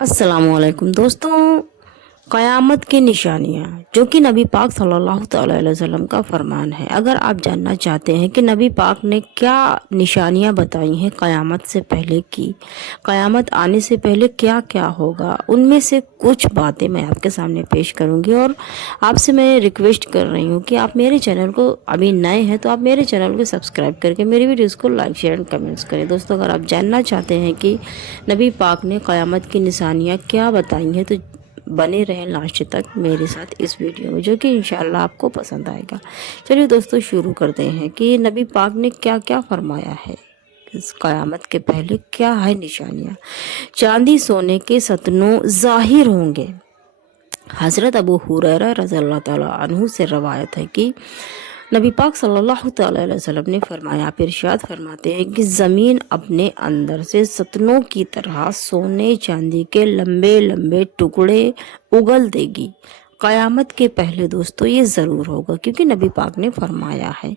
अस्सलामुअलैकुम दोस्तों, क़यामत की निशानियाँ जो कि नबी पाक सल्लल्लाहु अलैहि वसल्लम का फरमान है। अगर आप जानना चाहते हैं कि नबी पाक ने क्या निशानियाँ बताई हैं क़यामत से पहले की, क़यामत आने से पहले क्या क्या होगा, उनमें से कुछ बातें मैं आपके सामने पेश करूंगी। और आपसे मैं रिक्वेस्ट कर रही हूँ कि आप मेरे चैनल को, अभी नए हैं तो आप मेरे चैनल को सब्सक्राइब करके मेरी वीडियोज़ को लाइक शेयर एंड कमेंट्स करें। दोस्तों, अगर आप जानना चाहते हैं कि नबी पाक ने क़यामत की निशानियाँ क्या बताई हैं तो बने रहें लास्ट तक मेरे साथ इस वीडियो में, जो कि इंशाल्लाह आपको पसंद आएगा। चलिए दोस्तों, शुरू करते हैं कि नबी पाक ने क्या क्या फरमाया है। इस क़यामत के पहले क्या है निशानियाँ। चांदी सोने के सतनों ज़ाहिर होंगे। हज़रत अबू हुरैरा रज़ियल्लाहु ताला अन्हु से रवायत है कि नबी पाक सल्लल्लाहु अलैहि वसल्लम ने फरमाया, आप इरशाद फरमाते हैं कि ज़मीन अपने अंदर से सतनों की तरह सोने चांदी के लंबे लंबे टुकड़े उगल देगी। क़यामत के पहले दोस्तों ये ज़रूर होगा, क्योंकि नबी पाक ने फरमाया है।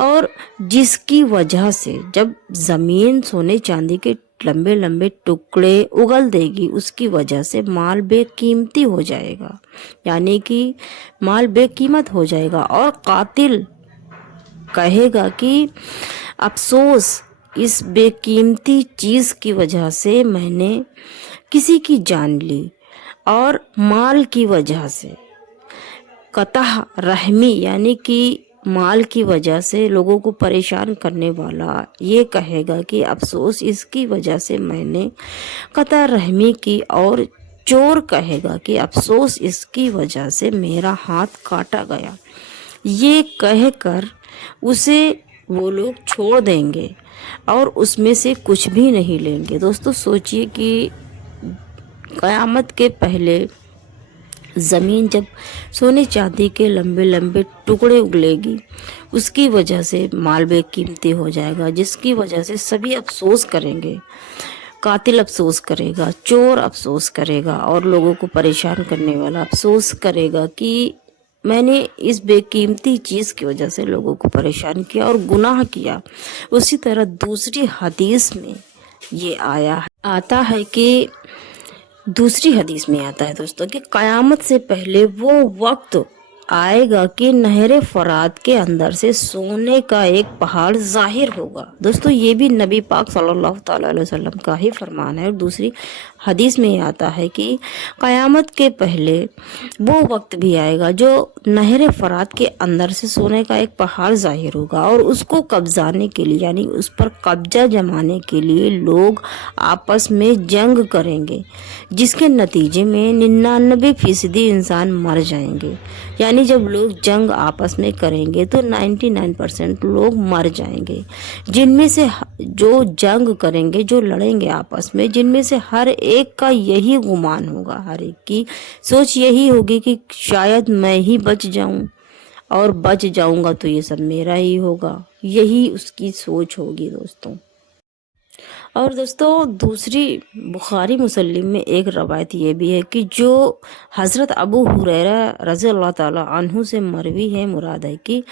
और जिसकी वजह से जब ज़मीन सोने चांदी के लंबे लंबे टुकड़े उगल देगी, उसकी वजह से माल बेकीमती हो जाएगा, यानी कि माल बेकीमत हो जाएगा। और कातिल कहेगा कि अफसोस, इस बेकीमती चीज़ की वजह से मैंने किसी की जान ली। और माल की वजह से कतह रहमी, यानी कि माल की वजह से लोगों को परेशान करने वाला ये कहेगा कि अफसोस, इसकी वजह से मैंने कतह रहमी की। और चोर कहेगा कि अफसोस, इसकी वजह से मेरा हाथ काटा गया। ये कहकर उसे वो लोग छोड़ देंगे और उसमें से कुछ भी नहीं लेंगे। दोस्तों, सोचिए कि क़यामत के पहले ज़मीन जब सोने चांदी के लंबे लंबे टुकड़े उगलेगी, उसकी वजह से माल बेकीमती हो जाएगा, जिसकी वजह से सभी अफसोस करेंगे। कातिल अफसोस करेगा, चोर अफसोस करेगा, और लोगों को परेशान करने वाला अफसोस करेगा कि मैंने इस बेकीमती चीज़ की वजह से लोगों को परेशान किया और गुनाह किया। उसी तरह दूसरी हदीस में ये आता है कि दूसरी हदीस में आता है दोस्तों कि क़यामत से पहले वो वक्त आएगा कि नहरे फरात के अंदर से सोने का एक पहाड़ ज़ाहिर होगा। दोस्तों, ये भी नबी पाक सल्लल्लाहु अलैहि वसल्लम का ही फरमान है। और दूसरी हदीस में ये आता है कि क़यामत के पहले वो वक्त भी आएगा जो नहरे फरात के अंदर से सोने का एक पहाड़ ज़ाहिर होगा, और उसको कब्जाने के लिए, यानी उस पर कब्जा जमाने के लिए लोग आपस में जंग करेंगे, जिसके नतीजे में 99% इंसान मर जाएंगे। यानी जब लोग जंग आपस में करेंगे तो 99% लोग मर जाएंगे, जिनमें से जो जंग करेंगे, जो लड़ेंगे आपस में, जिनमें से हर एक का यही गुमान होगा, हर एक की सोच यही होगी कि शायद मैं ही बच जाऊं, और बच जाऊंगा तो ये सब मेरा ही होगा। यही उसकी सोच होगी दोस्तों। और दोस्तों, दूसरी बुखारी मुसल्लिम में एक रवायत ये भी है कि जो हज़रत अबू हुरैरा रज़ियल्लाहु ताला अन्हु से मरवी है, मुराद है कि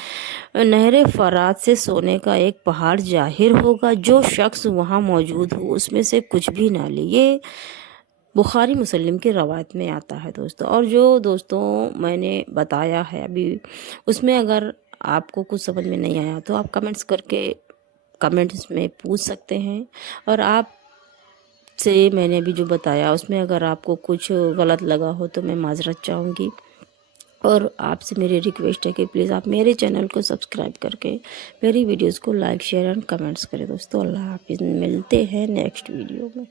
नहरे फरात से सोने का एक पहाड़ ज़ाहिर होगा, जो शख्स वहाँ मौजूद हो उसमें से कुछ भी ना ले। ये बुखारी मुसल्लिम की रवायत में आता है दोस्तों। और जो दोस्तों मैंने बताया है अभी, उसमें अगर आपको कुछ समझ में नहीं आया तो आप कमेंट्स में पूछ सकते हैं। और आप से मैंने अभी जो बताया उसमें अगर आपको कुछ गलत लगा हो तो मैं माजरत चाहूँगी। और आपसे मेरी रिक्वेस्ट है कि प्लीज़ आप मेरे चैनल को सब्सक्राइब करके मेरी वीडियोज़ को लाइक शेयर एंड कमेंट्स करें। दोस्तों, अल्लाह हाफिज़, मिलते हैं नेक्स्ट वीडियो में।